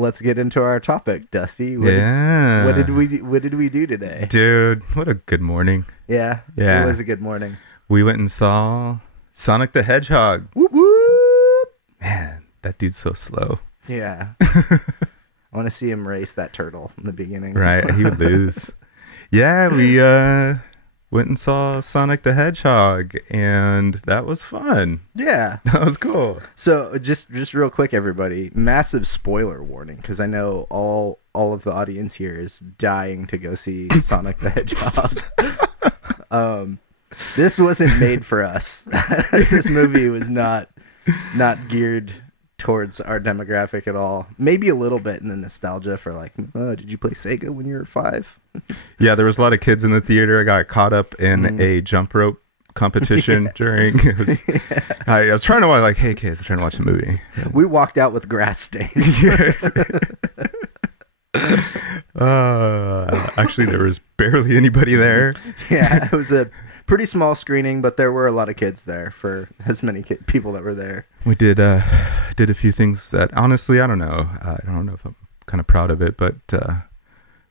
let's get into our topic, Dusty. Yeah. What did we do today? Dude, what a good morning. Yeah. Yeah. It was a good morning. We went and saw Sonic the Hedgehog. Whoop whoop. Man, that dude's so slow. Yeah. I want to see him race that turtle in the beginning. Right, he would lose. Yeah, we went and saw Sonic the Hedgehog, and that was fun. Yeah. That was cool. So just real quick, everybody, massive spoiler warning, because I know all of the audience here is dying to go see Sonic the Hedgehog. This wasn't made for us. This movie was not geared towards our demographic at all. Maybe a little bit in the nostalgia for like, did you play Sega when you were 5? Yeah, there was a lot of kids in the theater. I got caught up in a jump rope competition during. I was trying to watch, like, hey kids, I'm trying to watch the movie. We walked out with grass stains. Actually, there was barely anybody there. Yeah, it was a pretty small screening, but there were a lot of kids there for as many people that were there. We did a few things that honestly I don't know. I don't know if I'm kind of proud of it, but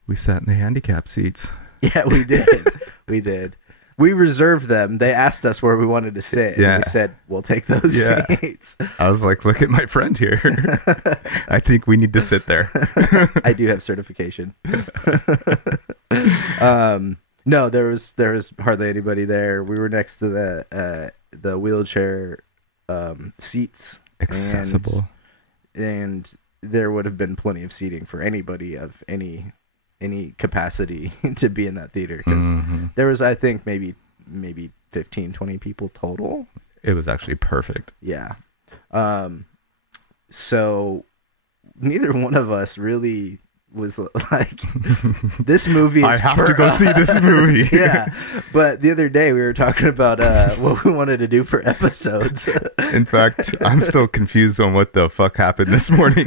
we sat in the handicap seats. Yeah, we did. We did. We reserved them. They asked us where we wanted to sit, and we said, we'll take those seats. I was like, look at my friend here. I think we need to sit there. I do have certification. No, there was hardly anybody there. We were next to the wheelchair seats. Accessible. And there would have been plenty of seating for anybody of any capacity to be in that theater, because there was, I think, maybe 15, 20 people total. It was actually perfect. Yeah. So neither one of us really was like, this movie is I have to go see this movie. Yeah. But the other day we were talking about what we wanted to do for episodes. In fact, I'm still confused on what the fuck happened this morning.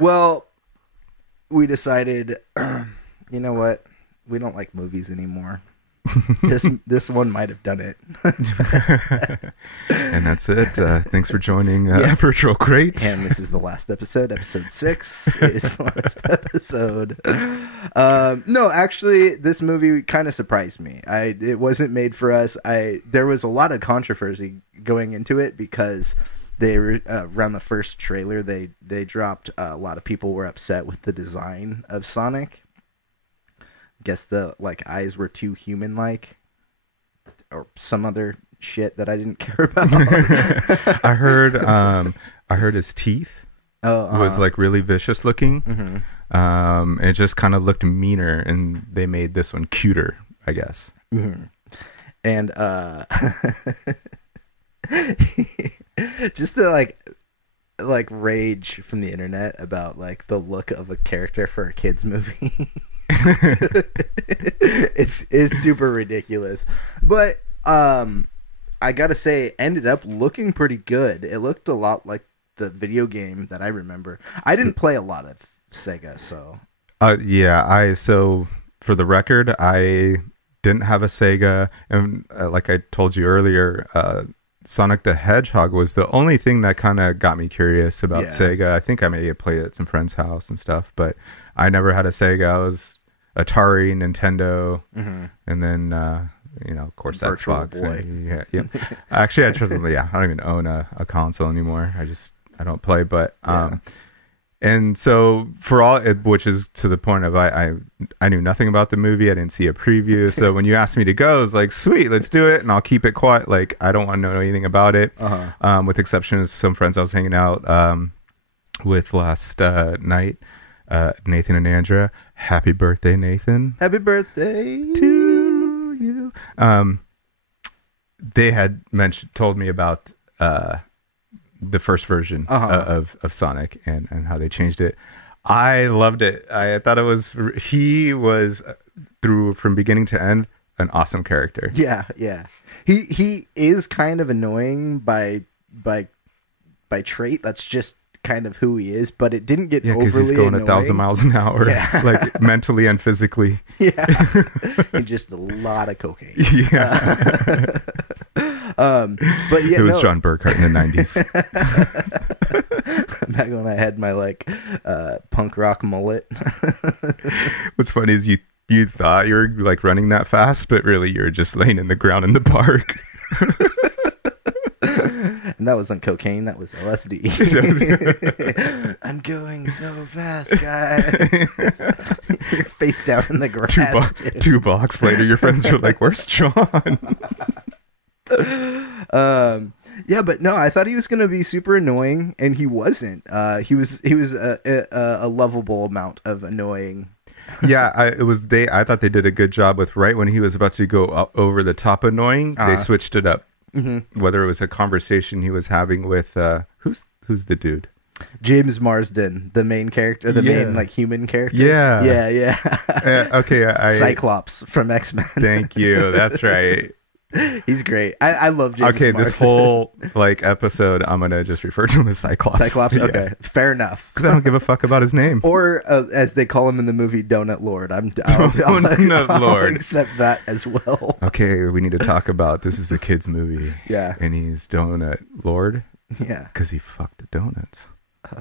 Well, we decided, you know what? We don't like movies anymore. This one might have done it. And that's it. Thanks for joining Virtual Crate. And this is the last episode. Episode 6 is the last episode. No, actually, this movie kind of surprised me. It wasn't made for us. There was a lot of controversy going into it because they were around the first trailer. They dropped a lot of people were upset with the design of Sonic. Guess the eyes were too human-like, or some other shit that I didn't care about. I heard his teeth was like really vicious looking. It just kind of looked meaner, and they made this one cuter, I guess. And just the like rage from the internet about like the look of a character for a kids movie. It's super ridiculous, but I gotta say, ended up looking pretty good. It looked a lot like the video game that I remember. I didn't play a lot of Sega, so so for the record, I didn't have a Sega, and like I told you earlier, Sonic the Hedgehog was the only thing that kind of got me curious about Sega. I think I may have played it at some friend's house and stuff, but I never had a Sega. I was Atari, Nintendo, and then of course Virtual Xbox. Boy. And, actually, I don't even own a console anymore. I don't play, but and so for all, which is to the point of I knew nothing about the movie. I didn't see a preview, so when you asked me to go, I was like, sweet, let's do it, and I'll keep it quiet. Like, I don't want to know anything about it, with exception of some friends I was hanging out with last night. Nathan and Andrea, happy birthday, Nathan. Happy birthday to you. They had told me about the first version of Sonic and how they changed it. I loved it. I thought he was from beginning to end an awesome character. Yeah. He is kind of annoying by trait. That's just kind of who he is, but it didn't get overly he's going annoying. 1,000 miles an hour, like mentally and physically. Yeah, just a lot of cocaine. Yeah. But yeah, it was John Burkhart in the 90s. back when I had my like punk rock mullet. What's funny is you thought you were like running that fast, but really you're just laying in the ground in the park. And that wasn't cocaine, that was LSD. I'm going so fast, guys. You're face down in the grass. 2 blocks later, your friends are like, "Where's Jon?" Yeah, but no, I thought he was gonna be super annoying, and he wasn't. He was a lovable amount of annoying. Yeah, I thought they did a good job with right when he was about to go over the top annoying, they switched it up. Mm-hmm. Whether it was a conversation he was having with who's the dude? James Marsden, the main character, the main like human character. Yeah. Okay, Cyclops from X-Men. Thank you. That's right. He's great. I love James Marsden. This whole like episode, I'm gonna just refer to him as Cyclops. Cyclops. Okay, fair enough. Because I don't give a fuck about his name. Or as they call him in the movie, Donut Lord. I'll accept that as well. Okay, we need to talk about this is a kid's movie. Yeah, and he's Donut Lord. Yeah, because he fucked the donuts. Oh,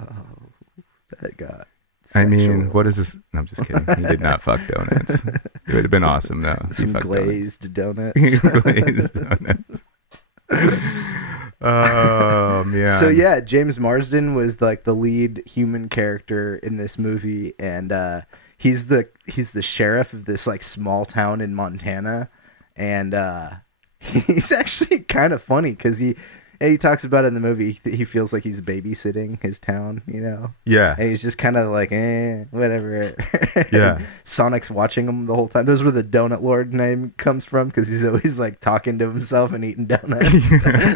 that got. I mean, what is this? No, I'm just kidding. He did not fuck donuts. It would have been awesome, though. Some glazed donuts. Glazed donuts. Oh, man. So, yeah, James Marsden was, like, the lead human character in this movie, and he's the sheriff of this, like, small town in Montana, and he's actually kind of funny, because he talks about it in the movie. He feels like he's babysitting his town, you know? Yeah. And he's just kind of like, whatever. Yeah. Sonic's watching him the whole time. Those where the Donut Lord name comes from, because he's always like talking to himself and eating donuts.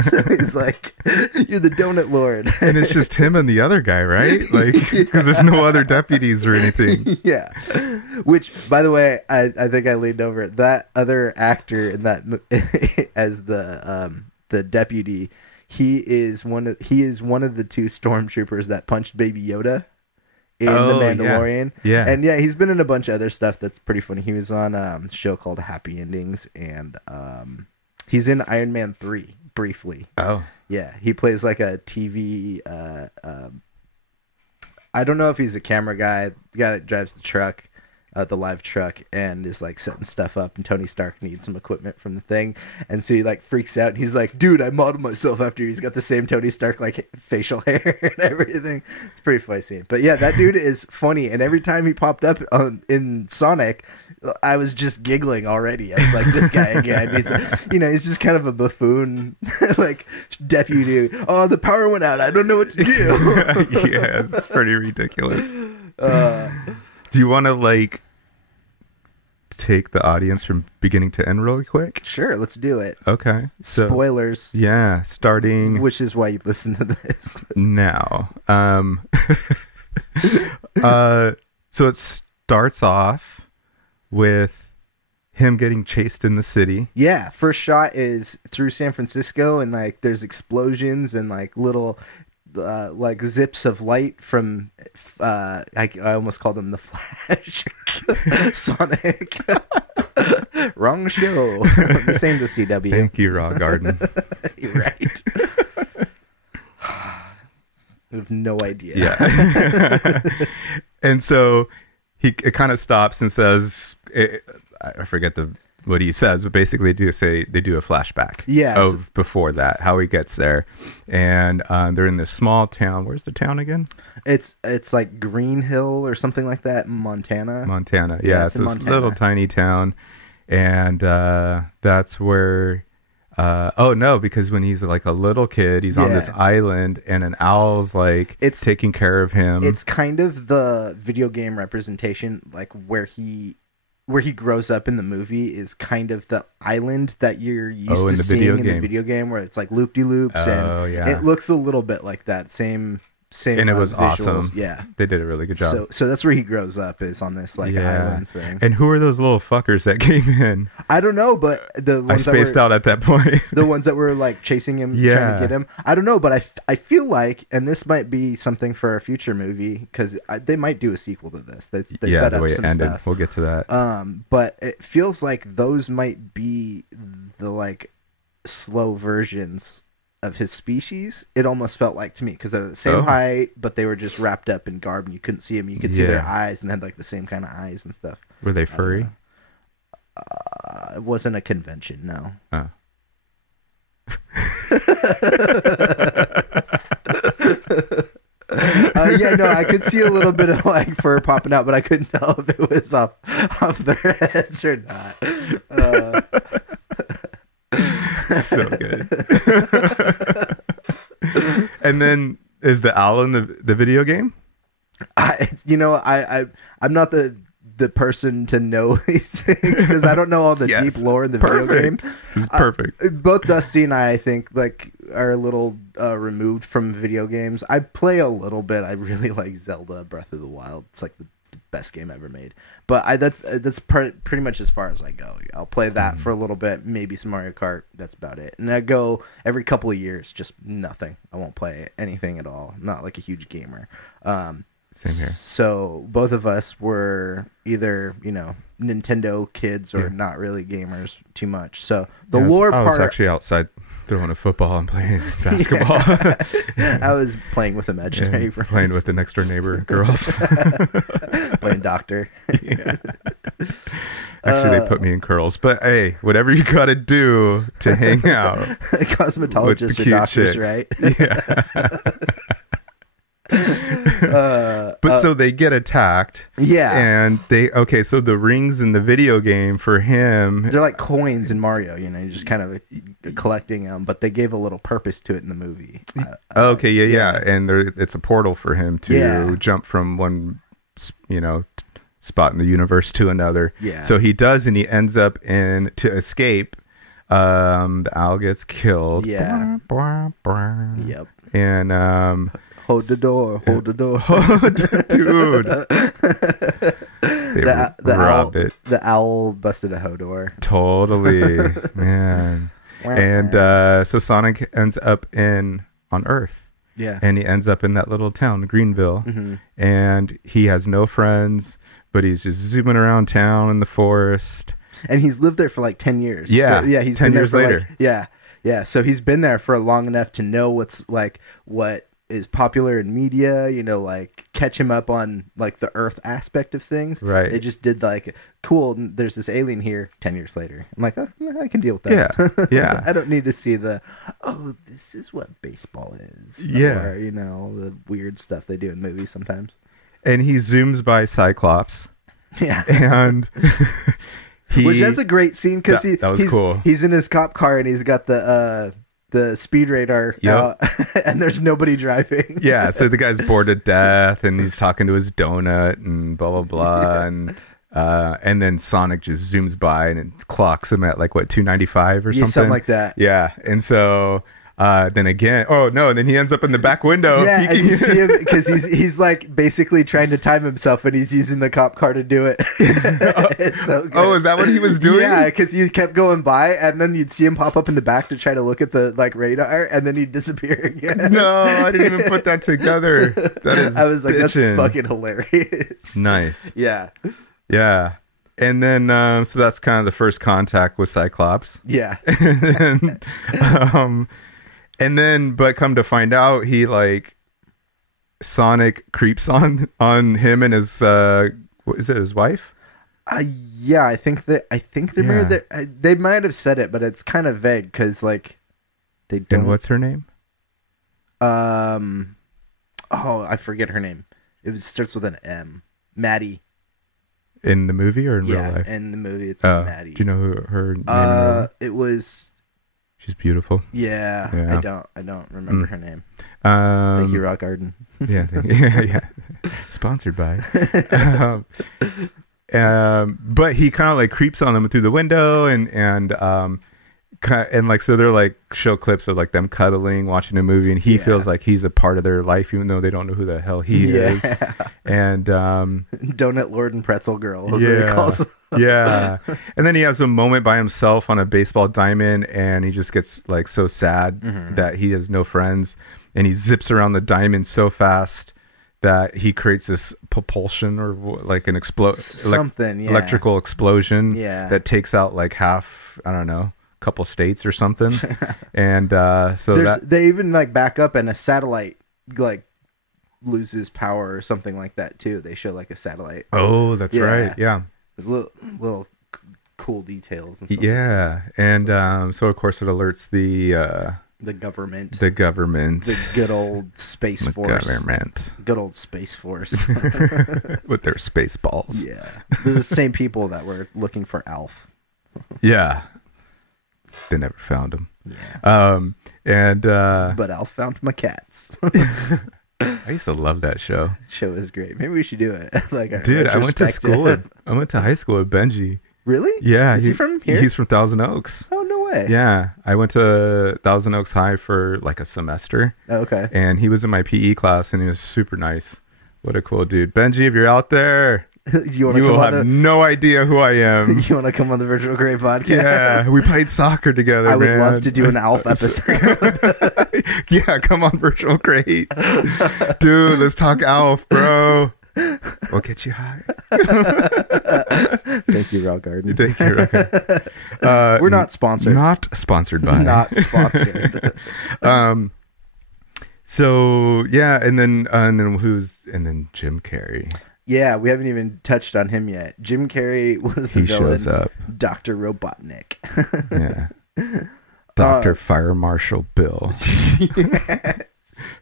So he's like, you're the Donut Lord. And it's just him and the other guy, right? Like, because there's no other deputies or anything. Yeah. Which, by the way, I think I leaned over it. That other actor in that as the deputy. He is one of the 2 stormtroopers that punched Baby Yoda in The Mandalorian. Yeah. And yeah, he's been in a bunch of other stuff that's pretty funny. He was on a show called Happy Endings, and he's in Iron Man 3 briefly. Oh. Yeah, he plays like a TV I don't know if he's a camera guy, the guy that drives the truck. The live truck, and is like setting stuff up, and Tony Stark needs some equipment from the thing, and so he like freaks out, and he's like, dude, I modeled myself after you. He's got the same Tony Stark like facial hair and everything. It's a pretty funny scene. But yeah, that dude is funny, and every time he popped up in Sonic, I was just giggling already. I was like, this guy again. He's he's just kind of a buffoon like deputy. Oh, the power went out, I don't know what to do. Yeah, it's pretty ridiculous. Do you want to, like, take the audience from beginning to end really quick? Sure, let's do it. Okay. So, spoilers. Yeah, starting... Which is why you listen to this. Now. So it starts off with him getting chased in the city. Yeah, first shot is through San Francisco, and, like, there's explosions and, like, little... like zips of light from I almost called him the Flash. Sonic. Wrong show. This ain't the CW. Thank you, Raw Garden. You're right. I have no idea. Yeah. And so it kind of stops and says, I forget what he says, but basically they do a flashback of before that, how he gets there, and they're in this small town. Where's the town again? It's like Green Hill or something like that in Montana. Yeah, it's this little tiny town, and that's where because when he's like a little kid, he's on this island, and an owl's like taking care of him. It's kind of the video game representation, like where he grows up in the movie is kind of the island that you're used to seeing in the video game, where it's like loop-de-loops, and it looks a little bit like that same and it was visuals. Awesome. Yeah, they did a really good job. So that's where he grows up, is on this like island thing. And who are those little fuckers that came in? I don't know, but the ones I spaced out at that point. The ones that were like chasing him, trying to get him. I don't know, but I feel like, and this might be something for a future movie, because they might do a sequel to this. They set the up way some it ended. stuff. We'll get to that. But it feels like those might be the like slow versions of his species, it almost felt like to me, because they're the same height, but they were just wrapped up in garb and you couldn't see them. You could see their eyes and they had like the same kind of eyes and stuff. Were they furry? It wasn't a convention, no. Oh. Yeah, no, I could see a little bit of like fur popping out, but I couldn't tell if it was off their heads or not. So good. And then is the owl in the video game? I'm not the person to know these things because I don't know all the deep lore in the video game. It's perfect. Both Dusty and I think, like, are a little removed from video games. I play a little bit. I really like Zelda Breath of the Wild. It's like the best game ever made. But that's pretty much as far as I go. I'll play that for a little bit, maybe some Mario Kart. That's about it. And I go every couple of years, just nothing. I won't play anything at all. I'm not like a huge gamer. Same here. So both of us were either, Nintendo kids or not really gamers too much. So the lore part... I was actually outside throwing a football and playing basketball. I was playing with imaginary friends. Playing with the next door neighbor girls. Playing doctor. Yeah. Actually, they put me in curls. But hey, whatever you got to do to hang out. Cosmetologists or doctors, chicks. right? Yeah. But so they get attacked. Yeah. And so the rings in the video game for him, they're like coins in Mario, you're just kind of collecting them, but they gave a little purpose to it in the movie. Yeah. And it's a portal for him to jump from one, spot in the universe to another. Yeah. So he does, and he ends up to escape. The owl gets killed. Yeah. Yep. And hold the door. Dude. They robbed it. The owl busted a Hodor. Totally, man. And so Sonic ends up on Earth. Yeah. And he ends up in that little town, Greenville. Mm-hmm. And he has no friends, but he's just zooming around town in the forest. And he's lived there for like 10 years. Yeah. Yeah, he's 10 been there years for later. Yeah. So he's been there for long enough to know what is popular in media, like catch him up on like the Earth aspect of things. Right. They just did like, cool, there's this alien here 10 years later. I'm like, I can deal with that. Yeah. I don't need to see this is what baseball is. Yeah. Or, the weird stuff they do in movies sometimes. And he zooms by Cyclops. Yeah. And which that's a great scene because that was cool. He's in his cop car and he's got the speed radar out, and there's nobody driving. Yeah, so the guy's bored to death, and he's talking to his donut, and blah blah blah, and then Sonic just zooms by and it clocks him at 295 or something like that. Yeah, and so then again, then he ends up in the back window. Yeah, and you see him because he's like basically trying to time himself, and he's using the cop car to do it. It's so good. Oh, is that what he was doing? Yeah, because you kept going by, and then you'd see him pop up in the back to try to look at the radar, and then he'd disappear again. No, I didn't even put that together. I was like, that's fucking hilarious. Nice. Yeah. Yeah. And then, so that's kind of the first contact with Cyclops. Yeah. And then, but come to find out, he Sonic creeps on him and his what is it, his wife? Yeah, I think they're married. They might have said it, but it's kind of vague because they don't. And what's her name? I forget her name. It starts with an M. Maddie. In the movie or in real life? In the movie, it's Maddie. Do you know who her name is? It was. She's beautiful. Yeah. I don't remember her name. Thank you, Rock Garden. Yeah. Sponsored by. But he kind of creeps on them through the window and so they're show clips of them cuddling, watching a movie, and he feels like he's a part of their life, even though they don't know who the hell he is. And Donut Lord and Pretzel Girl is what he calls them. Yeah. And then he has a moment by himself on a baseball diamond, and he just gets so sad that he has no friends, and he zips around the diamond so fast that he creates this propulsion or an electrical explosion that takes out half, I don't know, couple states or something. And so they even like back up and a satellite like loses power or something like that too. They show like a satellite. Oh, that's right. Yeah. There's little cool details and stuff. Yeah. And so of course it alerts the government. The government. The good old Space Force. Government. Good old Space Force. With their space balls. Yeah. They're the same people that were looking for Alf. Yeah. They never found him. Yeah. But Alf found my cats. I used to love that show. Show is great. Maybe we should do it. Dude, I went to high school with Benji. Really? Yeah. Is he from here? He's from Thousand Oaks. Oh, no way. Yeah. I went to Thousand Oaks High for like a semester. Oh, okay. And he was in my PE class and he was super nice. What a cool dude. Benji, if you're out there, you will have no idea who I am. You want to come on the Virtual Grey podcast? Yeah, we played soccer together. I would love to do an Alf episode. Yeah, come on, Virtual Grey. Dude, let's talk Alf, bro. We'll get you high. Thank you, Rock Garden. Thank you, Rock Garden. We're not sponsored. Not sponsored by. Not sponsored. So yeah, and then Jim Carrey. Yeah, we haven't even touched on him yet. Jim Carrey was the villain. Shows up. Dr. Robotnik. Yeah. Dr. Fire Marshal Bill. Yes.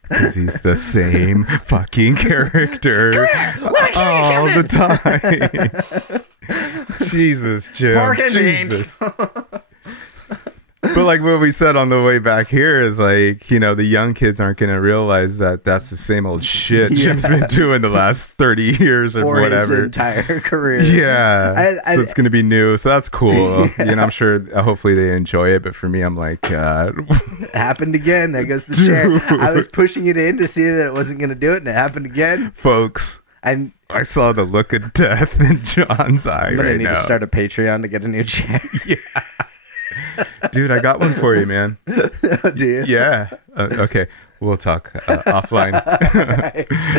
Because he's the same fucking character all the time. Jesus, Jim. Jesus. But like what we said on the way back here is like, you know, the young kids aren't going to realize that that's the same old shit Jim's been doing the last 30 years or for whatever. His entire career. Yeah. So it's going to be new. So that's cool. Yeah. You know, I'm sure hopefully they enjoy it. But for me, I'm like, it happened again. There goes the chair. I was pushing it in to see that it wasn't going to do it. And it happened again. Folks. And I saw the look of death in John's eye. I'm going to need to start a Patreon to get a new chair. Yeah. Dude, I got one for you, man. Oh, do you? Yeah. Okay. We'll talk offline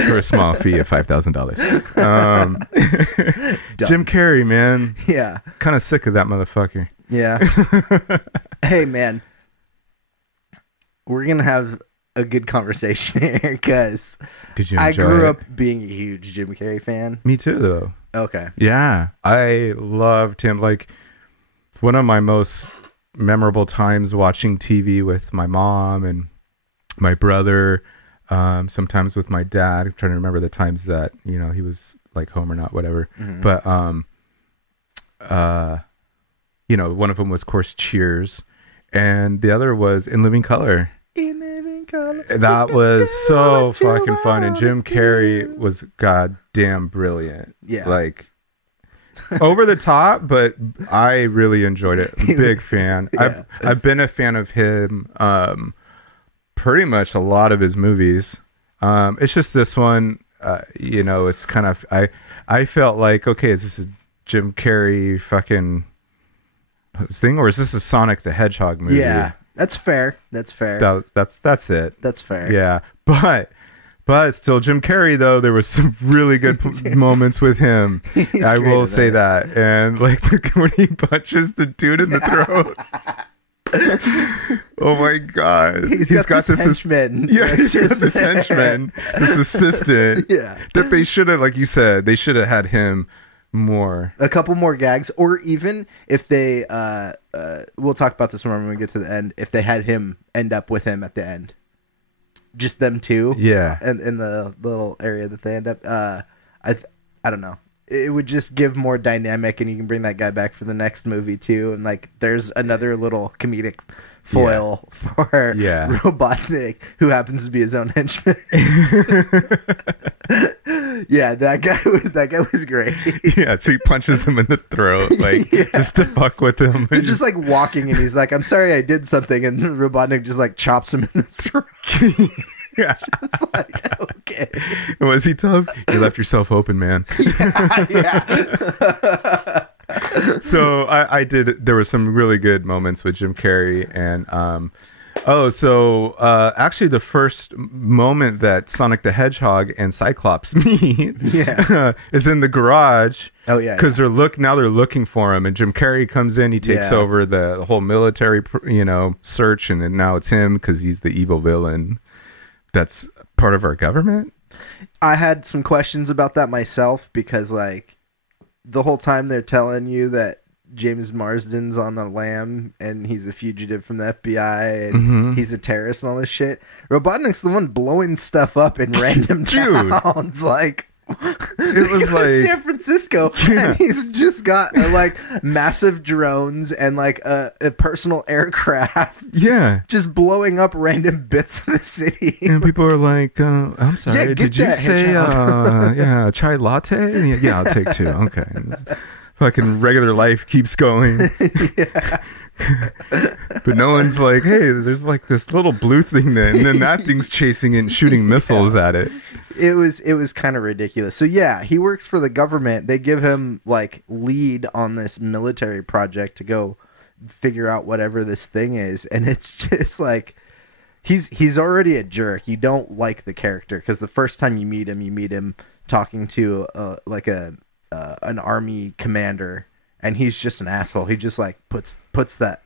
for a small fee of $5,000. Jim Carrey, man. Yeah. Kind of sick of that motherfucker. Yeah. Hey, man. We're going to have a good conversation here because I grew up being a huge Jim Carrey fan. Me too, though. Okay. Yeah. I loved him. Like, one of my most memorable times watching TV with my mom and my brother, sometimes with my dad. I'm trying to remember the times that, you know, he was like home or not, whatever. Mm-hmm. But, you know, one of them was, of course, Cheers. And the other was In Living Color. In Living Color. That was so fucking fun. And Jim Carrey was goddamn brilliant. Yeah. Like, over the top, but I really enjoyed it. Big fan. Yeah. I've been a fan of him pretty much a lot of his movies. It's just this one, you know, it's kind of I felt like, okay, is this a Jim Carrey fucking thing, or is this a Sonic the Hedgehog movie? Yeah, that's fair. That's fair. That's it. That's fair. Yeah, but still, Jim Carrey, though, there was some really good moments with him. I will say that. And like when he punches the dude in the throat. Oh my God. He's got this henchman. Yeah, he's got this henchman, this assistant. Yeah. That they should have, like you said, they should have had him more. A couple more gags, or even if they, we'll talk about this more when we get to the end, if they had him end up with him at the end. Just them two, yeah, and in the little area that they end up. I don't know. It would just give more dynamic, and you can bring that guy back for the next movie too. And like, there's another little comedic foil for Robotnik, who happens to be his own henchman. Yeah, that guy was great. Yeah, so he punches him in the throat, like just to fuck with him. They're just like walking, and he's like, "I'm sorry, I did something," and Robotnik just like chops him in the throat. Yeah, just like, okay. Was he tough? You left yourself open, man. Yeah. So I did. There were some really good moments with Jim Carrey, and Oh, so actually, the first moment that Sonic the Hedgehog and Cyclops meet is in the garage. Oh yeah, because they're looking for him, and Jim Carrey comes in. He takes over the whole military, search, and then now it's him because he's the evil villain. That's part of our government. I had some questions about that myself because, like, the whole time they're telling you that James Marsden's on the lam and he's a fugitive from the FBI and he's a terrorist and all this shit. Robotnik's the one blowing stuff up in random towns. Like, it was like San Francisco, and he's just got like massive drones and like a personal aircraft. Yeah, just blowing up random bits of the city. And people are like, "I'm sorry, did you say a chai latte?" Yeah, I'll take two. Okay. Fucking regular life keeps going. But no one's like, hey, there's like this little blue thing then, and then that thing's chasing it and shooting missiles at it. It was kind of ridiculous. So yeah, he works for the government. They give him like lead on this military project to go figure out whatever this thing is, and it's just like he's already a jerk. You don't like the character because the first time you meet him talking to an army commander, and he's just an asshole. He just like puts that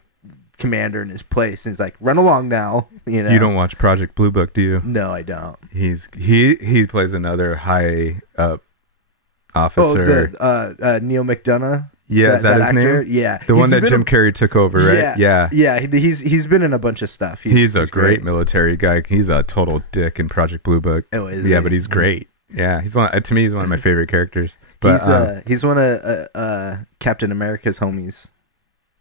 commander in his place, and he's like, "Run along now." You don't watch Project Blue Book, do you? No, I don't. He plays another high up officer. Oh, Neil McDonough. Yeah, is that his actor? name? Yeah, the one that Jim Carrey took over, right? Yeah. He's been in a bunch of stuff. He's a great military guy. He's a total dick in Project Blue Book. Oh, is yeah, but he's great. Yeah, he's one of my favorite characters. But he's one of Captain America's homies.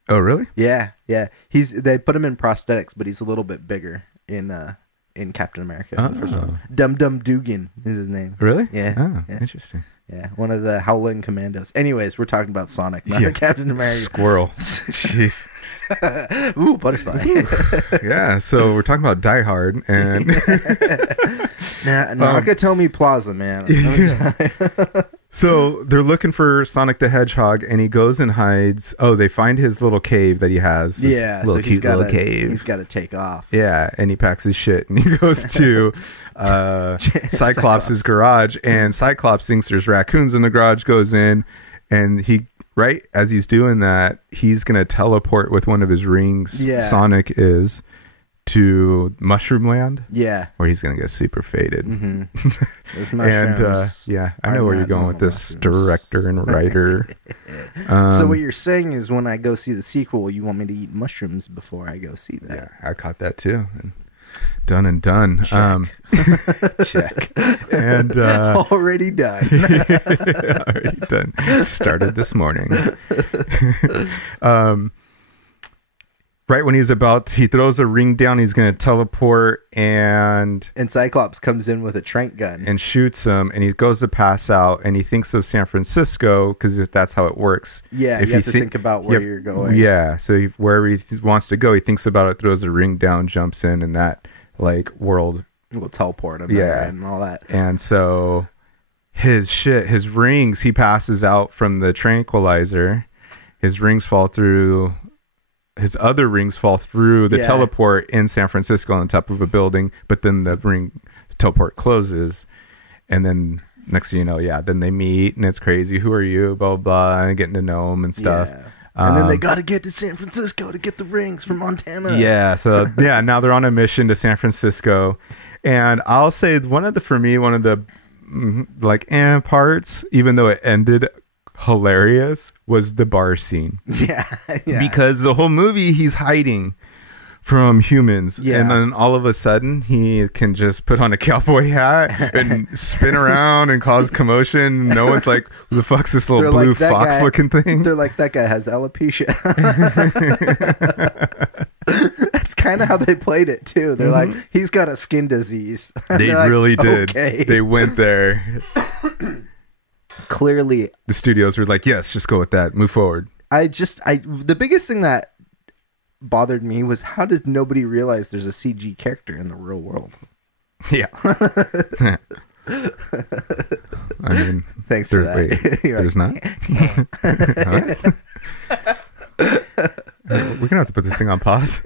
Oh, really? Yeah. They put him in prosthetics, but he's a little bit bigger in Captain America. The first one. Dum Dum Dugan is his name. Really? Yeah. Oh, yeah. Interesting. Yeah, one of the Howling Commandos. Anyways, we're talking about Sonic, not Captain America. Squirrel. Jeez. Ooh, butterfly. Yeah, so we're talking about Die Hard, and Nakatomi Plaza, man. So they're looking for Sonic the Hedgehog, and he goes and hides. Oh, they find his little cave that he has. So he's got to take off. Yeah, and he packs his shit, and he goes to Cyclops' garage, and Cyclops thinks there's raccoons in the garage, goes in, and right as he's doing that, he's going to teleport with one of his rings, Sonic is, to Mushroom Land. Yeah. Where he's going to get super faded. Mm-hmm. Those mushrooms. And I know where you're going with this director and writer. So what you're saying is when I go see the sequel, you want me to eat mushrooms before I go see that. Yeah, I caught that too. And done and done. Check. And already done. Already done. Started this morning. Right when he throws a ring down, he's going to teleport, and Cyclops comes in with a tranq gun and shoots him, and he goes to pass out, and he thinks of San Francisco because that's how it works. Yeah, you have to think about where you're going. Yeah, so wherever he wants to go, he thinks about it, throws a ring down, jumps in, and that like world will teleport him. Yeah, and all that. And so his rings, he passes out from the tranquilizer. His rings fall through. His other rings fall through the teleport in San Francisco on top of a building, but then the teleport closes, and then next thing you know, then they meet, and it's crazy. Who are you? Blah, blah, and getting to know him and stuff. Yeah. And then they got to get to San Francisco to get the rings from Montana. Yeah, so now they're on a mission to San Francisco, and I'll say one of the parts, even though it ended hilarious, was the bar scene. Yeah. Because the whole movie he's hiding from humans, and then all of a sudden he can just put on a cowboy hat and spin around and cause commotion. No one's like, who the fuck's this little blue fox looking thing? They're like, that guy has alopecia. That's kind of how they played it too. They're like, he's got a skin disease. They really did. Okay. They went there. Clearly the studios were like, yes, just go with that, move forward. The biggest thing that bothered me was, how does nobody realize there's a CG character in the real world? Yeah. I mean, thanks for that. Wait, there's not. We're gonna have to put this thing on pause.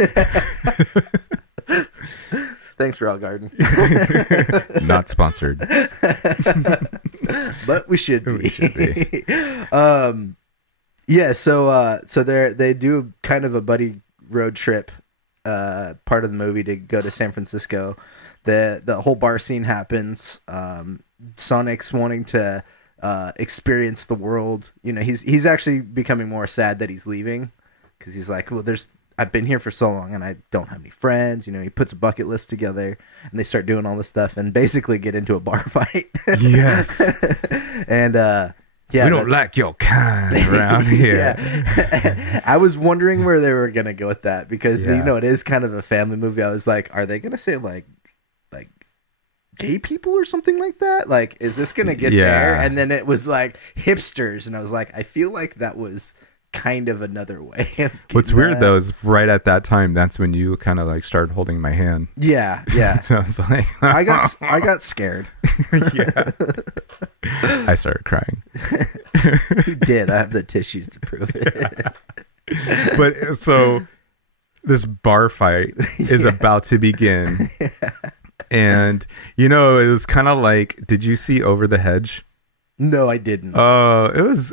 Thanks, Rail Garden. Not sponsored. But we should be. We should be. Yeah, so they do kind of a buddy road trip part of the movie to go to San Francisco. The whole bar scene happens. Sonic's wanting to experience the world. You know, he's actually becoming more sad that he's leaving because he's like, well, I've been here for so long and I don't have any friends. You know, he puts a bucket list together and they start doing all this stuff and basically get into a bar fight. Yes. And yeah, we don't like your kind around here. Yeah. I was wondering where they were gonna go with that because you know it is kind of a family movie. I was like, are they gonna say like gay people or something like that? Like, is this gonna get there? And then it was like hipsters, and I was like, I feel like that was kind of another way of what's weird though is right at that time that's when you kind of like started holding my hand. Yeah So I was like I got scared. Yeah. I started crying. You did. I have the tissues to prove it. But so this bar fight is about to begin. And you know, it was kind of like, did you see Over the Hedge? No, I didn't. It was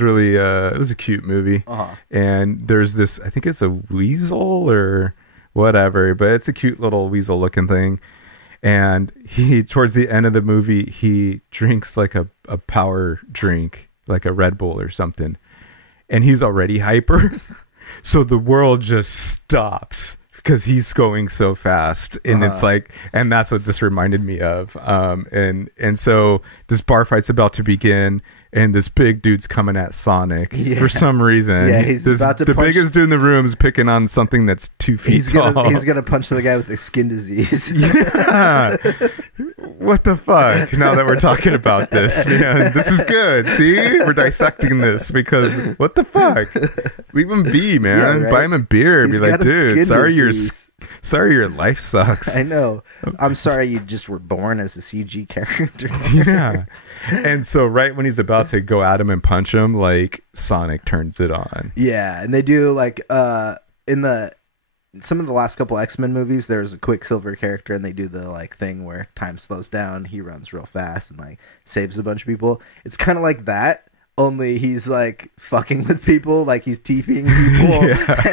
really it was a cute movie. And there's this, I think it's a weasel or whatever, but it's a cute little weasel looking thing. And he, towards the end of the movie, he drinks like a power drink, like a Red Bull or something. And he's already hyper. So the world just stops because he's going so fast. And it's like, and that's what this reminded me of. And so this bar fight's about to begin, and this big dude's coming at Sonic for some reason. Yeah, he's about to the punch... biggest dude in the room is picking on something that's 2 feet tall. He's gonna punch the guy with the skin disease. Yeah. What the fuck? Now that we're talking about this, man, this is good. See, we're dissecting this because what the fuck? Leave him be, man. Yeah, right? Buy him a beer. He's be like, dude, sorry your life sucks. I know. I'm sorry you just were born as a CG character. Yeah. And so right when he's about to go at him and punch him, like Sonic turns it on. Yeah, and they do like in some of the last couple X-Men movies, there's a Quicksilver character, and they do the like thing where time slows down, he runs real fast and like saves a bunch of people. It's kind of like that, only he's like fucking with people, like he's TPing people,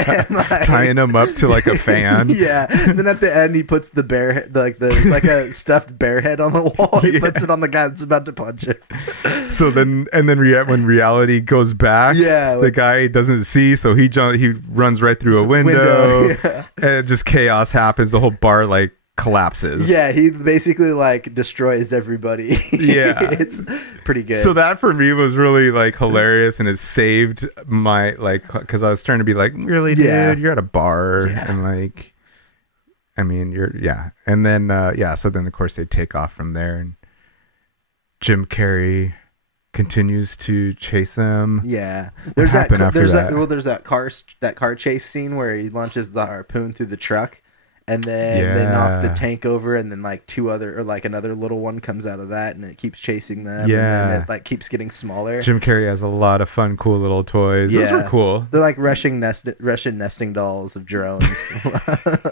and, like, tying them up to like a fan. Yeah, and then at the end he puts the bear, like a stuffed bear head on the wall. He puts it on the guy that's about to punch it. So then when reality goes back, the guy doesn't see, so he runs right through a window. And just chaos happens. The whole bar like collapses. Yeah, he basically like destroys everybody. Yeah. It's pretty good. So that for me was really like hilarious, and it saved my like, because I was trying to be like, really, dude, you're at a bar, and like, I mean, and then so then of course they take off from there, and Jim Carrey continues to chase him. Yeah, there's that car chase scene where he launches the harpoon through the truck, and then they knock the tank over, and then like another little one comes out of that, and it keeps chasing them. Yeah, and then it like keeps getting smaller. Jim Carrey has a lot of fun, cool little toys. Those are cool. They're like Russian nesting dolls of drones.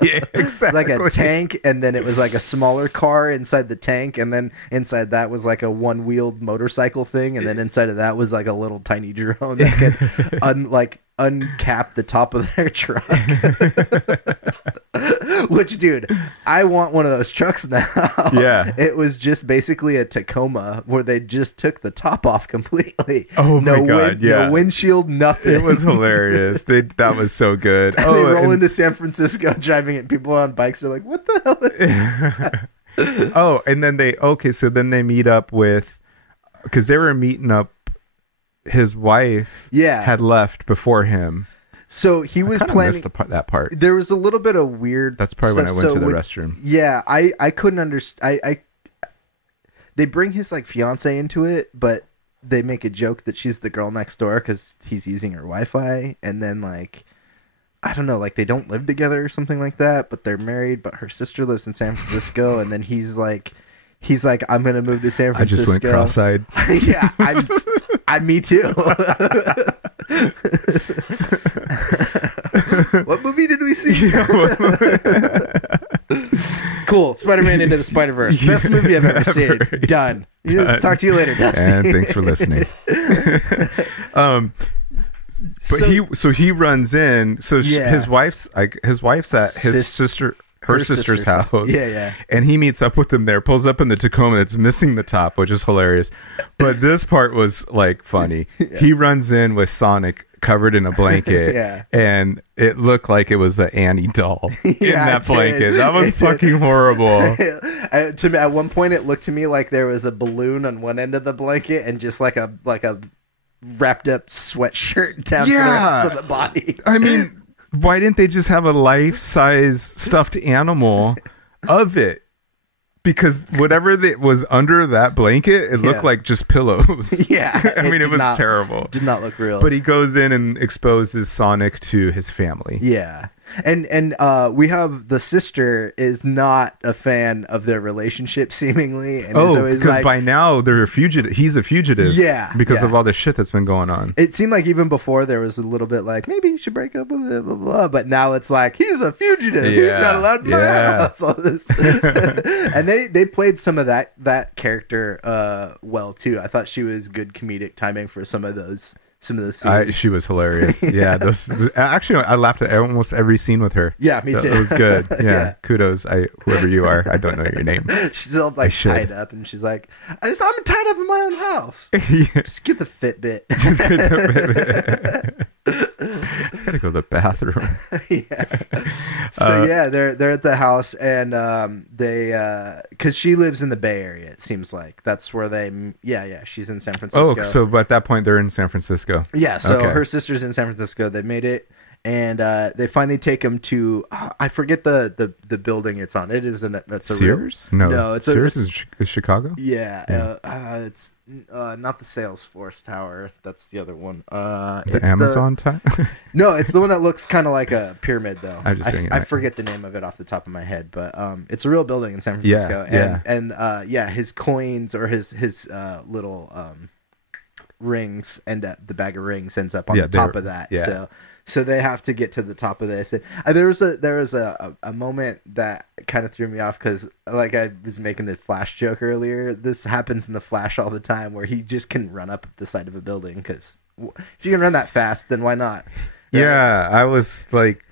Yeah, exactly. It's like a tank, and then it was like a smaller car inside the tank, and then inside that was like a one-wheeled motorcycle thing, and then inside of that was like a little tiny drone that could uncap the top of their truck. Which, dude, I want one of those trucks now. Yeah. It was just basically a Tacoma where they just took the top off completely. Oh my God, no windshield, nothing. It was hilarious. That was so good. And they roll into San Francisco driving it. People on bikes are like, what the hell is that? And then so then they meet up with, because they were meeting up, his wife had left before him. So he was planning that part. There was a little bit of weird. That's probably when I went to the restroom. Yeah, I couldn't understand. They bring his like fiance into it, but they make a joke that she's the girl next door because he's using her Wi-Fi, and then like, I don't know, like they don't live together or something like that, but they're married. But her sister lives in San Francisco, and then he's like, I'm gonna move to San Francisco. I just went cross-eyed. Yeah, me too. What movie did we see? Cool. Spider-Man Into the Spider-Verse. Best movie I've ever seen. Done. Talk to you later, Dusty. And thanks for listening. But he runs in. So his wife's at his sister's house. Yeah. And he meets up with them there, pulls up in the Tacoma that's missing the top, which is hilarious. But this part was like funny. Yeah. He runs in with Sonic covered in a blanket. And it looked like it was an Annie doll in that blanket. That was fucking horrible. To me, at one point it looked to me like there was a balloon on one end of the blanket and just like a wrapped up sweatshirt down to the rest of the body. I mean, why didn't they just have a life-size stuffed animal of it? Because whatever that was under that blanket, it looked like just pillows. Yeah. I mean, it was terrible. Did not look real. But he goes in and exposes Sonic to his family. Yeah. And we have the sister is not a fan of their relationship, seemingly. And because by now they're a fugitive. He's a fugitive. Yeah. Because of all the shit that's been going on. It seemed like even before there was a little bit like, maybe you should break up with it, blah, blah. But now it's like, he's a fugitive. He's not allowed to house. All this. And they played some of that character well, too. I thought she was good comedic timing for some of those scenes. She was hilarious. Yeah, actually, I laughed at almost every scene with her. Yeah, me too. It was good. Yeah, kudos. Whoever you are, I don't know your name. She's all like tied up, and she's like, "I'm tied up in my own house. Just get the Fitbit." Just get the Fitbit. I gotta go to the bathroom. So they're at the house, and they because she lives in the Bay Area. It seems like that's where they. She's in San Francisco. Oh, so at that point they're in San Francisco. Yeah, so her sister's in San Francisco. They made it, and they finally take him to I forget the building it's on. It is it's a Sears? No, it's Sears is Chicago. Yeah, it's not the Salesforce Tower. That's the other one. The Amazon Tower. No, it's the one that looks kind of like a pyramid, though. I forget the name of it off the top of my head, but it's a real building in San Francisco. And his coins or his little rings the bag of rings ends up on the top of that. So they have to get to the top of this. And there was a moment that kind of threw me off because, like I was making the Flash joke earlier, this happens in the Flash all the time where he just can run up the side of a building because if you can run that fast, then why not? Yeah, I was like,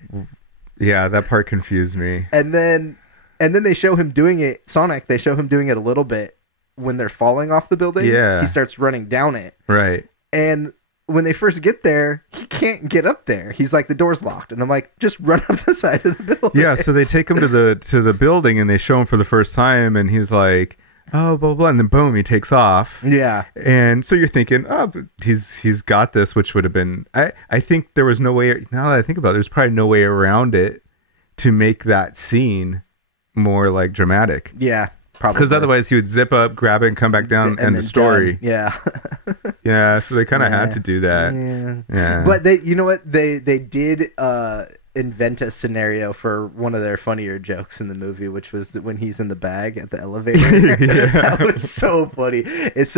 that part confused me. And then they show him doing it. Sonic, they show him doing it a little bit when they're falling off the building. Yeah, he starts running down it. Right. And when they first get there, he can't get up there. He's like, the door's locked. And I'm like, just run up the side of the building. Yeah, so they take him to the building and they show him for the first time and he's like, oh, blah, blah, blah. And then boom, he takes off. Yeah. And so you're thinking, oh, but he's got this, which would have been, I think there was no way, now that I think about it, there's probably no way around it to make that scene more like dramatic. Yeah. Probably. Because otherwise he would zip up, grab it, and come back down, and the story. Done. Yeah. Yeah, so they kind of had to do that. Yeah. But they, you know what? They did invent a scenario for one of their funnier jokes in the movie, which was when he's in the bag at the elevator. That was so funny. It's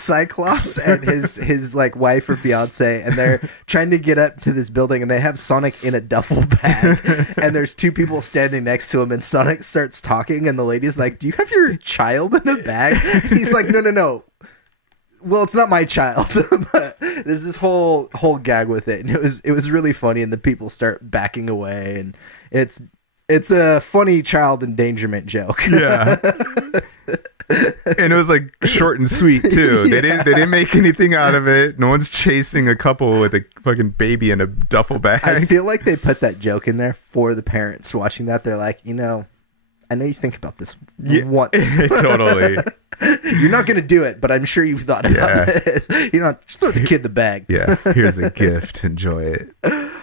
Cyclops and his like wife or fiance, and they're trying to get up to this building, and they have Sonic in a duffel bag, and there's two people standing next to him, and Sonic starts talking, and the lady's like, "Do you have your child in a bag?" And he's like, No. Well, it's not my child, but there's this whole gag with it, and it was really funny. And the people start backing away, and it's a funny child endangerment joke. Yeah, and it was like short and sweet too. They didn't make anything out of it. No one's chasing a couple with a fucking baby in a duffel bag. I feel like they put that joke in there for the parents watching that. They're like, I know you think about this once. Totally. You're not going to do it, but I'm sure you've thought about this. Just throw the kid the bag. Yeah, here's a gift. Enjoy it.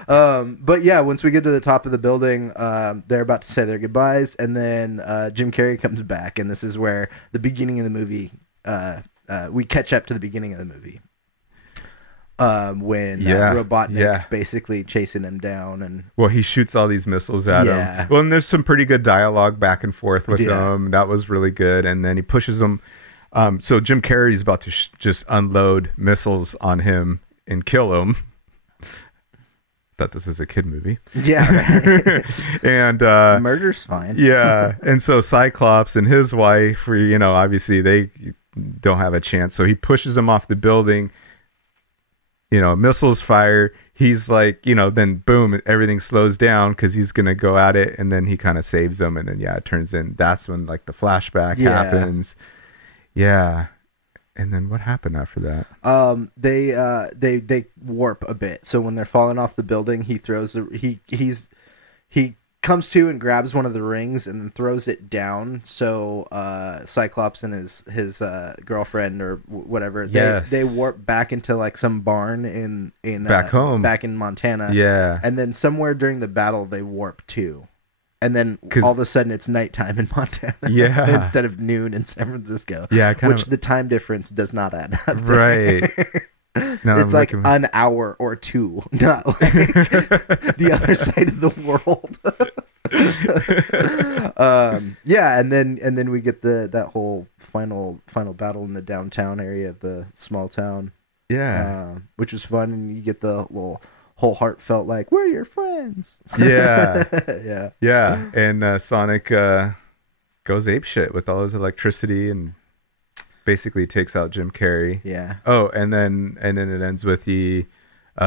But yeah, once we get to the top of the building, they're about to say their goodbyes, and then Jim Carrey comes back, and this is where the beginning of the movie, we catch up to the beginning of the movie. When Robotnik's basically chasing him down, and he shoots all these missiles at him. Well, and there's some pretty good dialogue back and forth with him. That was really good. And then he pushes him. So Jim Carrey's about to just unload missiles on him and kill him. thought this was a kid movie. Yeah, right. And Murder's fine. yeah, and so Cyclops and his wife, obviously they don't have a chance. So he pushes him off the building. Missiles fire. He's like, then boom, everything slows down because he's gonna go at it, and then he kind of saves them, and then it turns in that's when like the flashback happens. Yeah. And then what happened after that? They warp a bit. So when they're falling off the building, he comes to and grabs one of the rings and then throws it down. So Cyclops and his girlfriend or whatever, they warp back into like some barn in back home, back in Montana. Yeah. And then somewhere during the battle they warp too. And then all of a sudden it's nighttime in Montana. Yeah. Instead of noon in San Francisco. Yeah. Which the time difference does not add up. Right. No, it's like an hour or two, not like the other side of the world. Yeah, and then we get that whole final battle in the downtown area of the small town. Yeah. Which was fun, and you get the little whole heartfelt like, we're your friends. Yeah. Yeah. And Sonic goes apeshit with all his electricity and basically takes out Jim Carrey. Yeah. Oh, and then it ends with the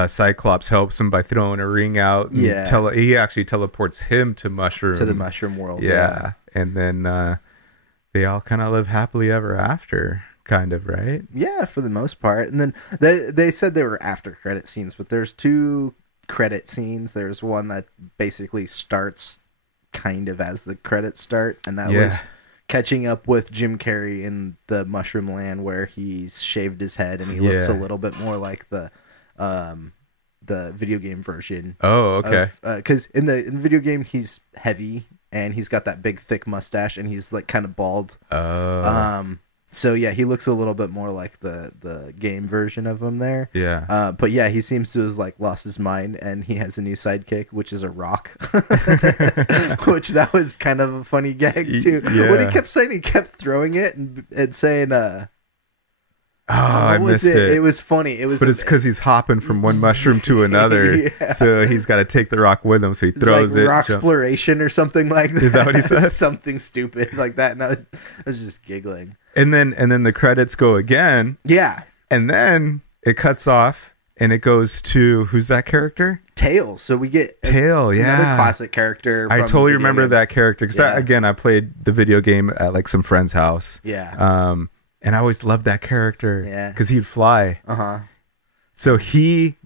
Cyclops helps him by throwing a ring out. And he actually teleports him to the Mushroom World. Yeah. And then they all kind of live happily ever after. Kind of, right? Yeah, for the most part. And then they said there were after credit scenes, but there's 2 credit scenes. There's one that basically starts kind of as the credits start, and that was catching up with Jim Carrey in the Mushroom Land, where he's shaved his head and he looks a little bit more like the video game version. Oh, okay. Because in the video game he's heavy and he's got that big thick mustache and he's like kind of bald. Oh. So yeah, he looks a little bit more like the game version of him there. Yeah. But yeah, he seems to have like lost his mind, and he has a new sidekick, which is a rock. Which that was kind of a funny gag too. Yeah. What he kept saying, he kept throwing it and saying, I missed it. It was funny. But it's because he's hopping from one mushroom to another, so he's got to take the rock with him. So he throws it. Rock exploration or something like that. Is that what he said? Something stupid like that. And I was just giggling. And then the credits go again. Yeah. And then it cuts off, and it goes to who's that character? Tails. So we get another classic character. I totally remember that character because I played the video game at like some friend's house. Yeah. And I always loved that character. Yeah. Because he'd fly. So he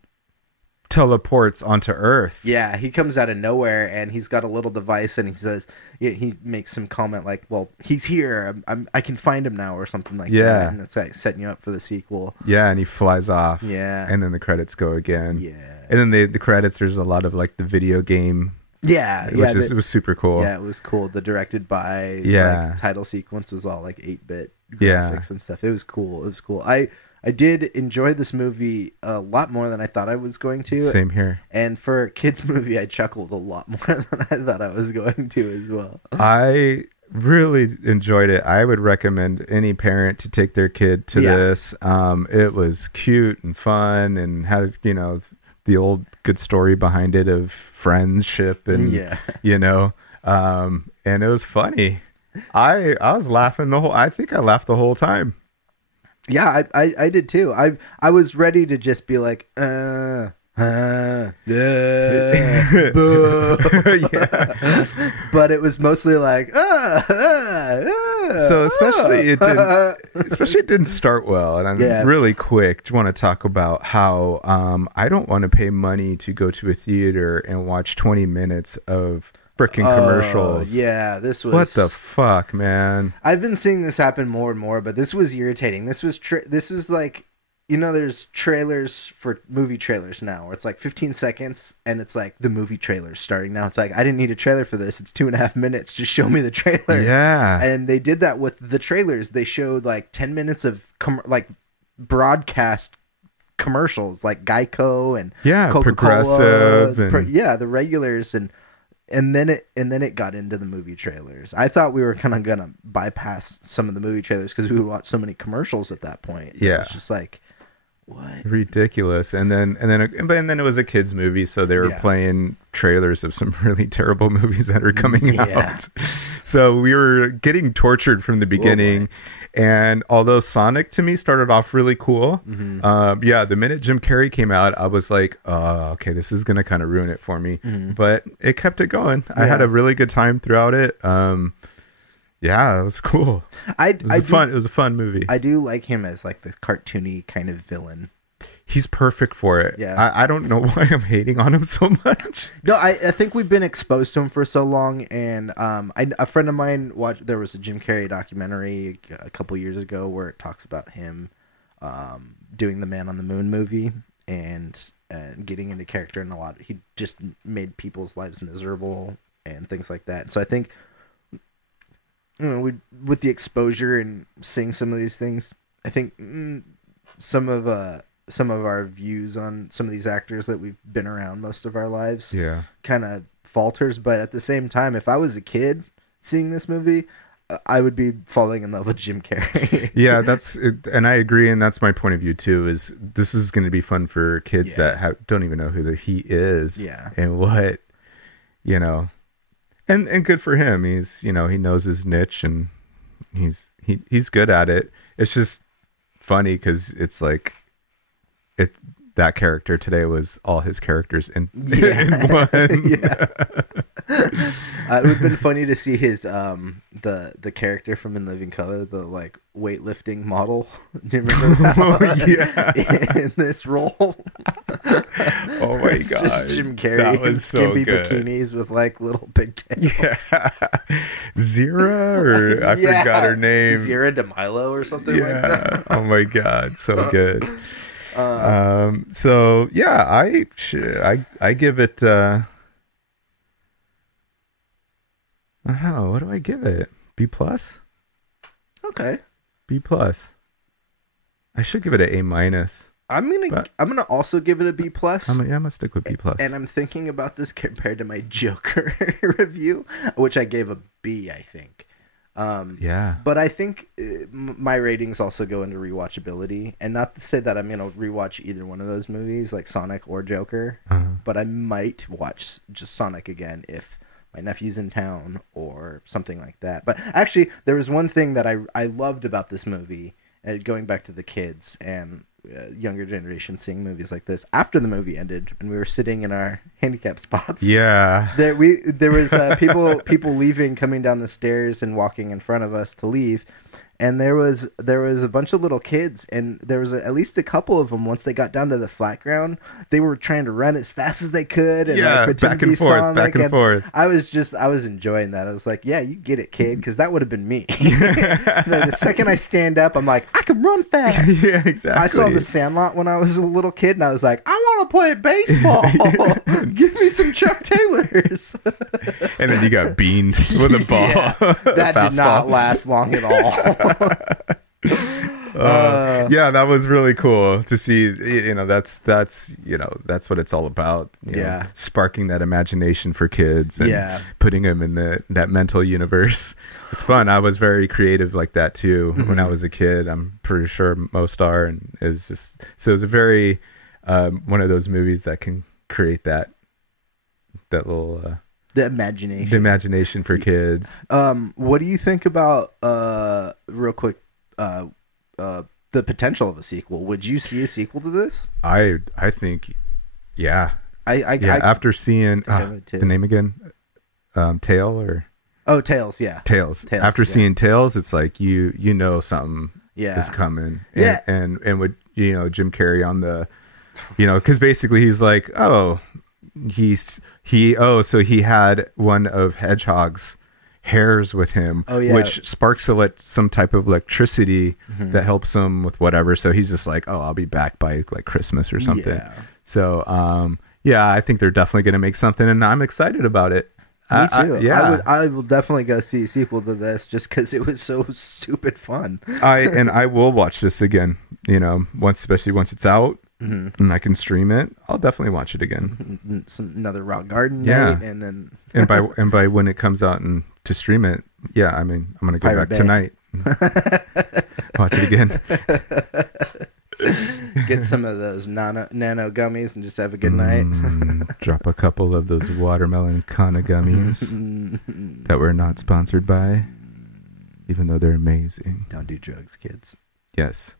teleports onto Earth. Yeah, he comes out of nowhere and he's got a little device and he says, he makes some comment like, well, he's here. I can find him now or something like that. And it's like setting you up for the sequel. Yeah, and he flies off. Yeah. And then the credits go again. Yeah. And then the credits, there's a lot of like the video game. Yeah, it was super cool. Yeah, it was cool. The directed by like, title sequence was all like 8-bit graphics and stuff. It was cool. I did enjoy this movie a lot more than I thought I was going to. Same here. And for a kids movie, I chuckled a lot more than I thought I was going to as well. I really enjoyed it. I would recommend any parent to take their kid to this. It was cute and fun and had the old good story behind it of friendship and and it was funny. I was laughing I think I laughed the whole time. Yeah, I did too. I was ready to just be like, boo. But it was mostly like, So especially it didn't start well, and I'm really quick. Do you want to talk about how I don't want to pay money to go to a theater and watch 20 minutes of freaking commercials. Yeah, this was... What the fuck, man? I've been seeing this happen more and more, but this was irritating. This was like, there's trailers for movie trailers now, where it's like 15 seconds, and it's like, the movie trailer's starting now. It's like, I didn't need a trailer for this. It's 2.5 minutes. Just show me the trailer. Yeah. And they did that with the trailers. They showed like 10 minutes of broadcast commercials, like Geico and Coca-Cola. Progressive. The regulars, and then it got into the movie trailers. I thought we were kind of gonna bypass some of the movie trailers because we would watch so many commercials at that point. Yeah, it's just like, What? Ridiculous. And then it was a kids movie, so they were Yeah. playing trailers of some really terrible movies that are coming Yeah. out. So we were getting tortured from the beginning. And although Sonic to me started off really cool, the minute Jim Carrey came out, I was like, oh, okay, this is going to kind of ruin it for me. But it kept it going. I had a really good time throughout it. Yeah, it was cool. It was a fun movie. I do like him as like the cartoony kind of villain. He's perfect for it. Yeah. I don't know why I'm hating on him so much. No, I think we've been exposed to him for so long, and a friend of mine watched. There was a Jim Carrey documentary a couple years ago where it talks about him doing the Man on the Moon movie and getting into character, and he just made people's lives miserable and things like that. So I think, with the exposure and seeing some of these things, I think some of our views on some of these actors that we've been around most of our lives kind of falters. But at the same time, if I was a kid seeing this movie, I would be falling in love with Jim Carrey. Yeah, that's it, and I agree, and that's my point of view too. Is this is going to be fun for kids that don't even know who he is, and what, and good for him. He's he knows his niche and he's good at it. It's just funny because it's like that character today was all his characters in one. It would have been funny to see his the character from In Living Color, the like weightlifting model. Do you remember that in this role? Oh my god! Just Jim Carrey in skimpy bikinis with like little pigtails. Yeah, Zira, or I forgot her name. Zira DeMilo or something like that. Oh my god, so good. So yeah, I give it. What do I give it? B plus. Okay. B plus. I should give it an A minus. I'm gonna also give it a B plus. I'm gonna stick with B plus. And I'm thinking about this compared to my Joker review, which I gave a B, I think. But I think my ratings also go into rewatchability, and not to say that I'm gonna rewatch either one of those movies, like Sonic or Joker. But I might watch just Sonic again if my nephew's in town or something like that. But actually, there was one thing that I loved about this movie, going back to the kids and younger generation seeing movies like this. After the movie ended and we were sitting in our handicap spots, there was people leaving, coming down the stairs and walking in front of us to leave. And there was a bunch of little kids, and there was at least a couple of them. Once they got down to the flat ground, they were trying to run as fast as they could, and pretend to be Sonic. Back and forth. I was enjoying that. I was like, "Yeah, you get it, kid," because that would have been me. The second I stand up, I'm like, "I can run fast." Yeah, exactly. I saw The Sandlot when I was a little kid, and I was like, "I want to play baseball. Give me some Chuck Taylors." And then you got beamed with a ball. Yeah, that did not last long at all. That was really cool to see. That's what it's all about. Sparking that imagination for kids and putting them in that mental universe. It's fun. I was very creative like that too when I was a kid. I'm pretty sure most are, and it's just so it's a very one of those movies that can create that little. The imagination for kids. What do you think about real quick the potential of a sequel? Would you see a sequel to this? I think after seeing the name again, Tail or Tails, Tails. After seeing Tails, it's like something is coming. And with Jim Carrey on the because basically he's like, so he had one of Hedgehog's hairs with him, which sparks some type of electricity that helps him with whatever. So he's just like, I'll be back by like Christmas or something. So I think they're definitely going to make something, and I'm excited about it. Me too. I will definitely go see a sequel to this just because it was so stupid fun. I will watch this again. Especially once it's out. And I can stream it. I'll definitely watch it again. Another Rock Garden night, and then and by when it comes out and to stream it, I'm gonna go Pirate back tonight. Watch it again. get some of those nano gummies and just have a good night. Drop a couple of those watermelon Kana gummies that we're not sponsored by, even though they're amazing. Don't do drugs, kids. Yes.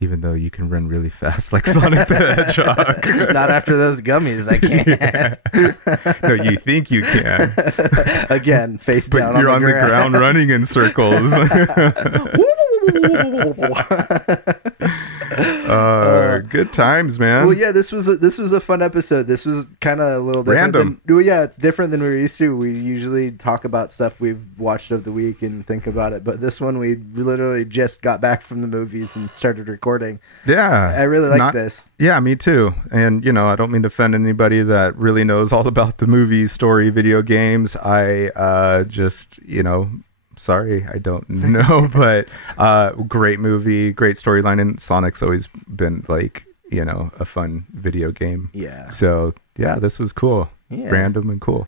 Even though you can run really fast like Sonic the Hedgehog. Not after those gummies, I can't. Yeah. No, you think you can. Again, face but down you're on the ground running in circles. Good times, man. Well, yeah, this was a fun episode. This was kind of a little different. Random. It's different than we're used to. We usually talk about stuff we've watched of the week and think about it, but this one we literally just got back from the movies and started recording. Yeah, I really like this. Yeah, me too. And I don't mean to offend anybody that really knows all about the movie, story, video games. I just sorry, I don't know, but great movie, great storyline, and Sonic's always been like, a fun video game. Yeah. So, yeah, this was cool. Yeah. Random and cool.